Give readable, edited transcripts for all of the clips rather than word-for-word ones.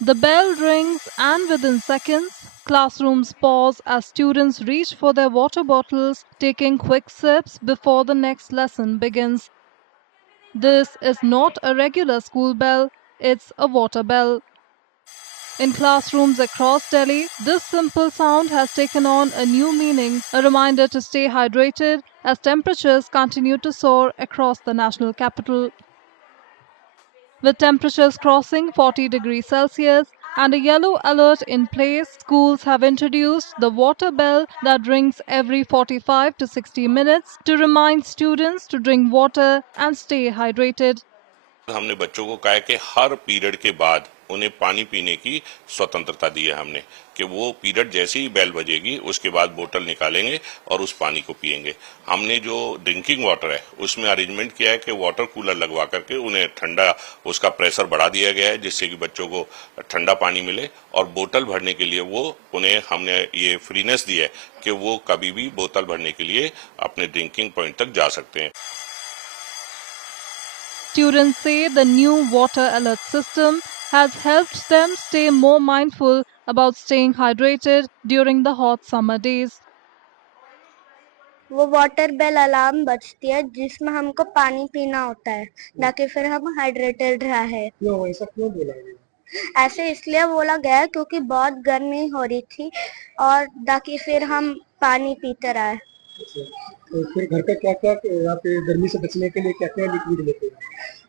The bell rings, and within seconds, classrooms pause as students reach for their water bottles, taking quick sips before the next lesson begins. This is not a regular school bell, it's a water bell. In classrooms across Delhi, this simple sound has taken on a new meaning, a reminder to stay hydrated as temperatures continue to soar across the national capital. With temperatures crossing 40 degrees Celsius and a yellow alert in place, schools have introduced the water bell that rings every 45 to 60 minutes to remind students to drink water and stay hydrated. हमने बच्चों को कहा है कि हर period के बाद उन्हें पानी पीने की स्वतंत्रता दी है हमने कि वो पीरियड जैसे ही बेल बजेगी उसके बाद बोतल निकालेंगे और उस पानी को पिएंगे। हमने जो ड्रिंकिंग वाटर है उसमें अरेंजमेंट किया है कि वाटर कूलर लगवा करके उन्हें ठंडा उसका प्रेशर बढ़ा दिया गया है जिससे कि बच्चों को ठंडा पानी मिले और बोतल भरने के लिए वो उन्हें हमने ये फ्रीनेस दी है कि वो कभी भी बोतल भरने के लिए अपने ड्रिंकिंग पॉइंट तक जा सकते हैं। Students say the new water alert system has helped them stay more mindful about staying hydrated during the hot summer days. वो वाटर बेल अलार्म बजती है जिसमें हमको पानी पीना होता है ताकि फिर हम हाइड्रेटेड रहे। क्यों ऐसा क्यों बोला गया? ऐसे इसलिए बोला गया क्योंकि बहुत गर्मी हो रही थी और ताकि फिर हम पानी पीते रहे। तो फिर घर का क्या क्या यहाँ पे गर्मी से बचने के लिए क्या क्या लिक्विड लेते हैं?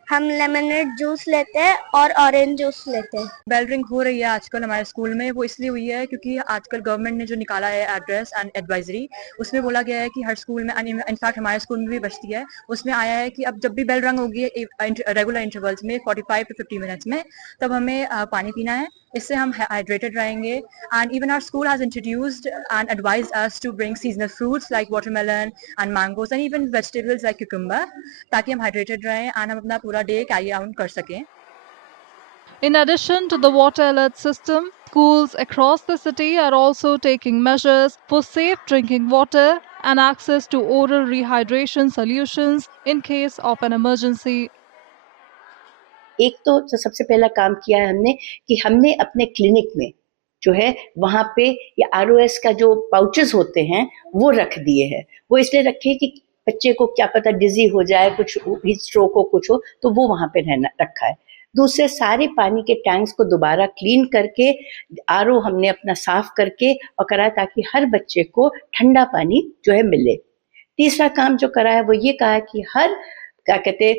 हम लेमनेड जूस लेते हैं और ऑरेंज जूस लेते हैं। बेल रिंग हो रही है आजकल हमारे स्कूल में, वो इसलिए हुई है क्योंकि आजकल गवर्नमेंट ने जो निकाला है एड्रेस एंड एडवाइजरी, उसमें बोला गया है कि हर स्कूल में, इनफैक्ट हमारे स्कूल में भी बचती है, उसमें आया है कि अब जब भी बेल रंग होगी रेगुलर इंटरवल्स में 45 टू 50 मिनट्स में, तब हमें पानी पीना है। इससे हम हाइड्रेटेड रहेंगे। And even our school has introduced and advised us to bring seasonal fruits like watermelon and mangoes and even vegetables like cucumber, ताकि हम हाइड्रेटेड रहें एंड हम अपना पूरा डे कैरी आउट कर सकें। In addition to the water alert system, schools across the city are also taking measures for safe drinking water and access to oral rehydration solutions in case of an emergency. एक तो जो सबसे पहला काम किया है हमने कि हमने अपने क्लिनिक में जो है वहाँ पे ये ROS का जो पाउचेस होते हैं वो रख दिए हैं। वो इसलिए रखे कि बच्चे को क्या पता डिजी हो जाए, कुछ हीट स्ट्रोक हो, कुछ हो, तो वो वहाँ पे रहना रखा है। दूसरे सारे पानी के टैंक्स को दोबारा क्लीन करके RO हमने अपना साफ करके और करा ताकि हर बच्चे को ठंडा पानी जो है मिले। तीसरा काम जो करा है वो ये कहा है कि हर क्या कहते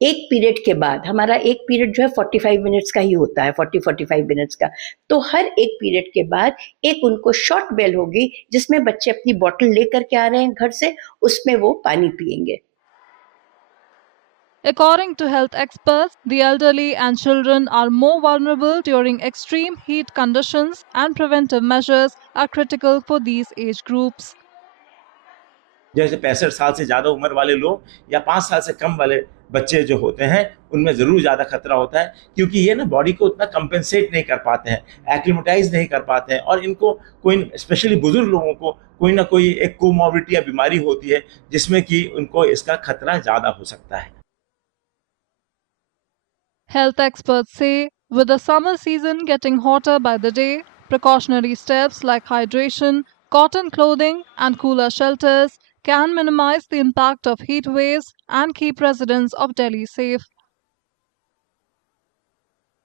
एक पीरियड के बाद, हमारा एक पीरियड जो है 45 मिनट्स का ही होता है, 40-45 मिनट्स का, तो हर एक पीरियड के बाद एक उनको शॉर्ट बेल होगी जिसमें बच्चे अपनी बॉटल लेकर के आ रहे हैं घर से, उसमें वो पानी पिएंगे। According to health experts, the elderly and children are more vulnerable during extreme heat conditions, and preventive measures are critical for these age groups. जैसे 65 साल से ज़्यादा उम्र वाले लोग या 5 साल से कम वाले बच्चे जो होते हैं उनमें ज़रूर ज़्यादा खतरा होता है, क्योंकि ये ना बॉडी को उतना कंपेंसेट नहीं कर पाते हैं, एक्लिमेटाइज नहीं कर पाते हैं, और इनको कोई स्पेशली बुजुर्ग लोगों को कोई ना कोई एक कोमॉर्बिडिटी या बीमारी होती है जिसमें कि उनको इसका खतरा ज़्यादा हो सकता है। Health experts say, with the summer season getting hotter by the day, precautionary steps like hydration, cotton clothing, and cooler shelters can minimize the impact of heat waves and keep residents of Delhi safe.